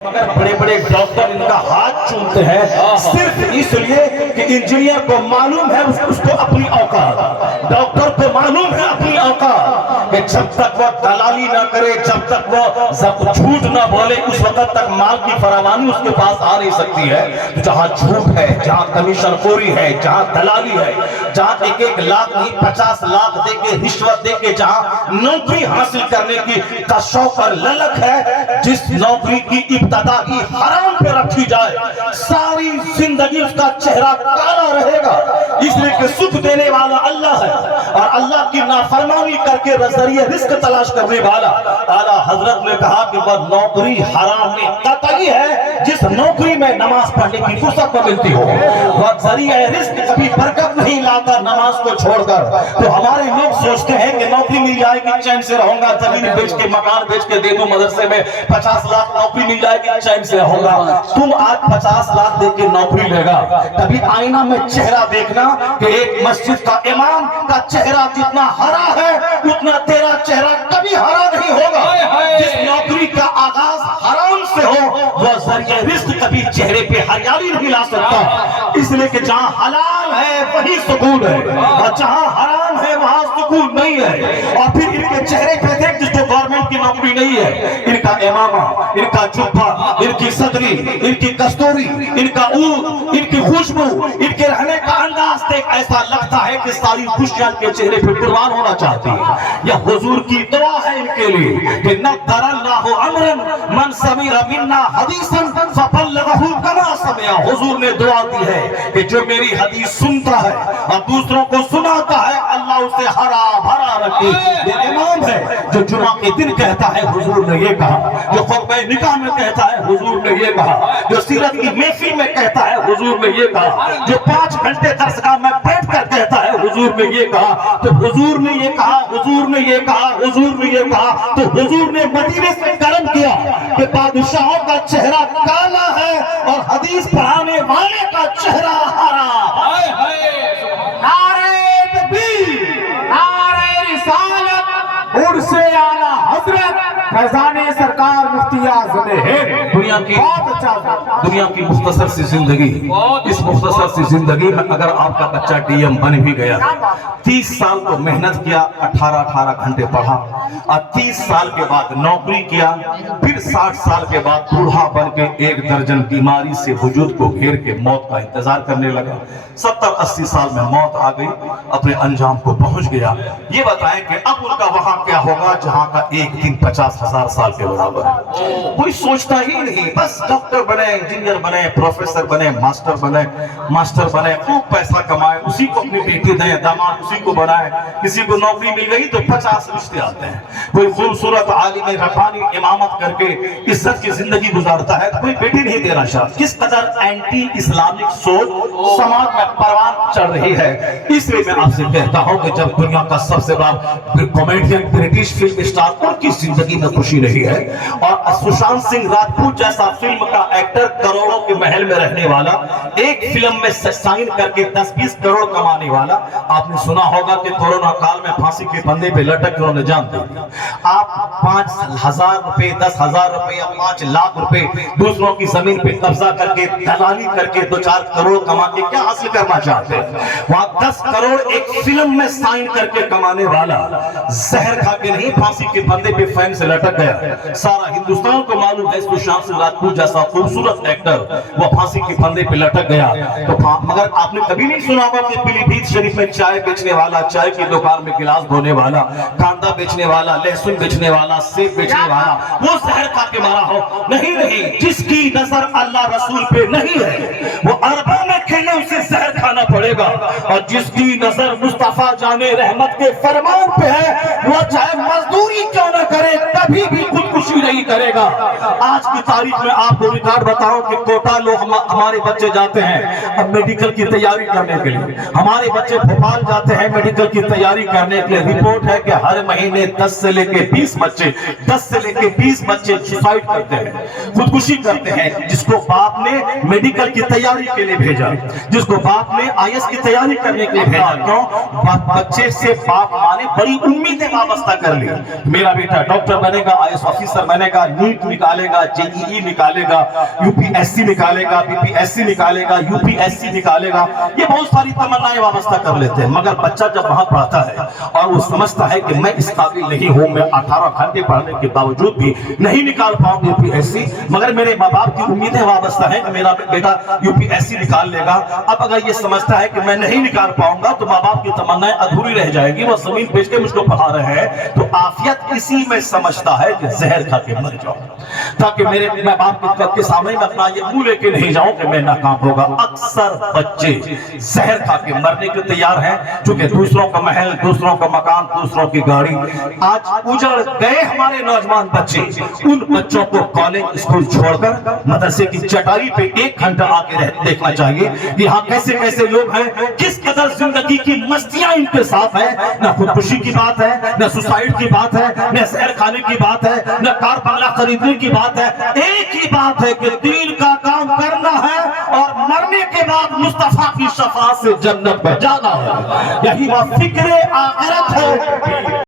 मगर बड़े बड़े डॉक्टर इनका हाथ चूमते हैं सिर्फ इसलिए कि इंजीनियर को मालूम है उसको अपनी औकात, डॉक्टर को मालूम है अपनी औकात कि जब तक वो दलाली ना करे, जब तक वो झूठ ना बोले, उस वक्त तक माल की फरावानी उसके पास आ नहीं सकती है। तो जहाँ झूठ है, जहाँ कमीशन खोरी है, जहाँ दलाली है, जहाँ एक एक लाख नहीं 50 लाख देके रिश्वत देके जहाँ नौकरी हासिल करने का शौक और ललक है, जिस नौकरी की इब्तदा ही हराम पे रखी जाए, सारी जिंदगी उसका चेहरा काला रहेगा। इसलिए कि सुख देने वाला अल्लाह है और अल्लाह की नाफरमानी करके जरिए रिस्क तलाश करने वाला आला हजरत ने कहा कि वह नौकरी हराम में कतई है जिस नौकरी में नमाज पढ़ने की फुर्सत न मिलती हो। वह जरिए रिस्क कभी बरकत नहीं लाता नमाज को छोड़कर। तो हमारे लोग सोचते हैं कि नौकरी मिल जाएगी चैन से रहूंगा, जमीन बेच के मकान बेच के दे दूं मदरसे में 50 लाख नौकरी मिल जाएगी चैन से रहूंगा। तुम आज 50 लाख दे के नौकरी लेगा, कभी आईना में चेहरा देखना कि एक मस्जिद का इमाम का चेहरा जितना हरा है उतना तेरा चेहरा कभी हरा नहीं होगा। जिस नौकरी का आगाज हराम से हो वह जरिए रिस्क कभी चेहरे पे हरियाली नहीं ला सकता। इसलिए कि जहां हलाल है वही सुकून है और जहां हराम है वहां सुकून नहीं है। और फिर इनके चेहरे पे देख जिसको गवर्नमेंट की नौकरी नहीं है, इनका इमामा, इनका जुब्बा, इनकी सदरी, इनकी कस्तूरी, इनका ऊद, इनकी खुशबू, इनके रहने का अंदाज देख ऐसा लगता है कि सारी खुशियां के चेहरे पे कुर्बान होना चाहती है। यह हुजूर की दुआ है इनके लिए कि नद्दरल्लाहु अमरन मन समीरा मिन्ना हदीसन फबल्लगहु कमा समिया। हुजूर ने दुआ दी है कि जो मेरी हदीस सुनता है और दूसरों को सुनाता है अल्लाह उसे हरा भरा रखे। ये इमाम है जो जुमा के दिन कहता है हुजूर ने ये कहा, जो खुतबे निकाह में कहता है हुजूर ने ये कहा, जो सीरत की महफिल में कहता है हुजूर ने ये कहा, जो 5 घंटे दरसगाह में बैठकर कहता है हुजूर ने ये कहा। तो हुजूर ने ये कहा, हुजूर ने ये कहा, हुजूर ने ये कहा, तो हुजूर ने मदीने से करम किया कि बादशाहों का चेहरा काला है और हदीस पढ़ाने वाले का चेहरा हरा। नारे तकबीर, नारे रिसालत, उर्से आला हजरत फैजाने सरकार मुफ्ती आज़म हिंद। दुनिया की मुख्तसर सी जिंदगी, इस मुख्तसर सी जिंदगी में अगर आपका बच्चा डीएम बन भी गया, 30 साल को मेहनत किया, 18 घंटे पढ़ा और 30 साल के बाद नौकरी किया, फिर 60 साल के बाद बूढ़ा बन के 1 दर्जन बीमारी से वजूद को घेर के मौत का इंतजार करने लगा। 70-80 साल में मौत आ गई, अपने अंजाम को पहुंच गया। ये बताएं कि अब उनका वहां क्या होगा जहां का एक दिन 50,000 साल के बराबर है। कोई सोचता ही नहीं, बस डॉक्टर बने, इंजीनियर बने, प्रोफेसर बने, मास्टर बने, खूब पैसा कमाए, उसी को अपनी बेटी दें, दामाद उसी को बनाए। किसी को नौकरी मिल गई तो 50 रिश्ते आते हैं। कोई खूबसूरत आलिम रब्बानी इमामत करके इज्जत की जिंदगी गुजारता है तो कोई बेटी नहीं देना चाहता। किस कदर एंटी इस्लामिक सोच समाज में परवान चढ़ रही है। इसलिए मैं आपसे कहता हूं कि जब दुनिया का सबसे बड़ा कॉमेडियन ब्रिटिश फिल्म स्टार उनकी जिंदगी में खुशी नहीं है और सुशांत सिंह राजपूत जैसा फिल्म का एक्टर करोड़ों के महल में रहने वाला, एक फिल्म में साइन करके 10-20 करोड़ कमाने वाला, आपने सुना होगा कि कोरोना काल में फांसी के फंदे पे लटक के उन्होंने जान दे दी। आप 5,000 रुपए, 10,000 रुपए या 5 लाख रुपए दूसरों की जमीन पे कब्जा करके दलाली करके 2-4 करोड़ कमा के क्या हासिल करना चाहते हैं? वहां 10 करोड़ एक फिल्म में साइन करके कमाने वाला जहर खा के नहीं, फांसी के फंदे पे फैन से लटक गया। सारा हिंदुस्तान को मालूम है सुशांत सिंह राजपूत जैसा खूबसूरत एक्टर वो फांसी के फंदे पे लटक गया। तो मगर आपने कभी नहीं सुना होगा कि पीलीभीत शरीफ में चाय बेचने वाला, चाय की दुकान में गिलास धोने वाला, कांदा बेचने वाला, लहसुन बेचने वाला, सेब बेचने वाला वो जहर खा के मारा हो? नहीं, जिसकी नजर अल्लाह रसूल पे नहीं है वो अरबों में खेले उसे जहर खाना पड़ेगा, और जिसकी नजर मुस्तफा जाने रहमत के फरमान पे है वो चाहे मजदूरी क्यों न करे कभी भी खुदकुशी नहीं करेगा। आज की तारीख में आपको रिकॉर्ड बताऊं कि कोटा लोग हमारे बच्चे जाते हैं अब मेडिकल की तैयारी करने के लिए, हमारे बच्चे भोपाल जाते हैं मेडिकल की तैयारी करने के लिए। रिपोर्ट है कि हर महीने 10 से लेके 20 बच्चे सुसाइड करते हैं, खुदकुशी करते हैं। जिसको बाप ने मेडिकल की तैयारी के लिए भेजा, जिसको बाप ने आईएएस की तैयारी करने के लिए भेजा, क्यों? बच्चे से बाप माँ ने बड़ी उम्मीदें वाबस्ता कर ली, मेरा बेटा डॉक्टर बनेगा, आईएएस ऑफिसर ऑफिसर बनेगा, नीट निकालेगा, जेईई निकालेगा, यूपीएससी निकालेगा, बीपीएससी निकालेगा, यूपीएससी निकालेगा, ये बहुत सारी तमन्नाएं वाबस्ता कर लेते हैं। मगर बच्चा जब वहां पढ़ता है और वो समझता है कि मैं इस काबिल नहीं हूं, मैं 18 घंटे पढ़ने के बावजूद भी नहीं निकाल पाऊंगा यूपीएससी, मगर मेरे माँ बाप की उम्मीदें वाबस्ता है कि मेरा बेटा यूपीएससी निकाल लेगा। अब अगर ये समझता है कि मैं नहीं निकाल पाऊंगा तो माँ बाप की तमन्नाएं अधूरी रह जाएगी, वो जमीन बेच के मुझको पढ़ा रहे हैं। तो आफियत इसी में समझता है कि जहर खा के मर जाऊं, ताकि मेरे माँ बाप के सामने में अपना ये मुंह लेके नहीं जाऊं कि मैं नाकाम होगा। अक्सर बच्चे जहर खा के मरने के तैयार हैं, क्योंकि दूसरों का महल, दूसरों का मकान, दूसरों की गाड़ी। आज उजड़ गए हमारे नौजवान बच्चे। उन बच्चों को कॉलेज स्कूल छोड़कर मदरसे की चटाई पे 1 घंटा आके देखना चाहिए कि यहाँ कैसे कैसे लोग हैं, किस कदर जिंदगी की मस्तियां इनके साथ है। न खुदकुशी की बात है, न सुसाइड की बात है, न जहर खाने की बात है, न कार बंगला खरीदने की बात है। एक ही बात है कि दीन का काम करना है और मरने के बाद मुस्तफा की शफाअत से जन्नत में जाना है। यही वह फिक्र आखिरत है।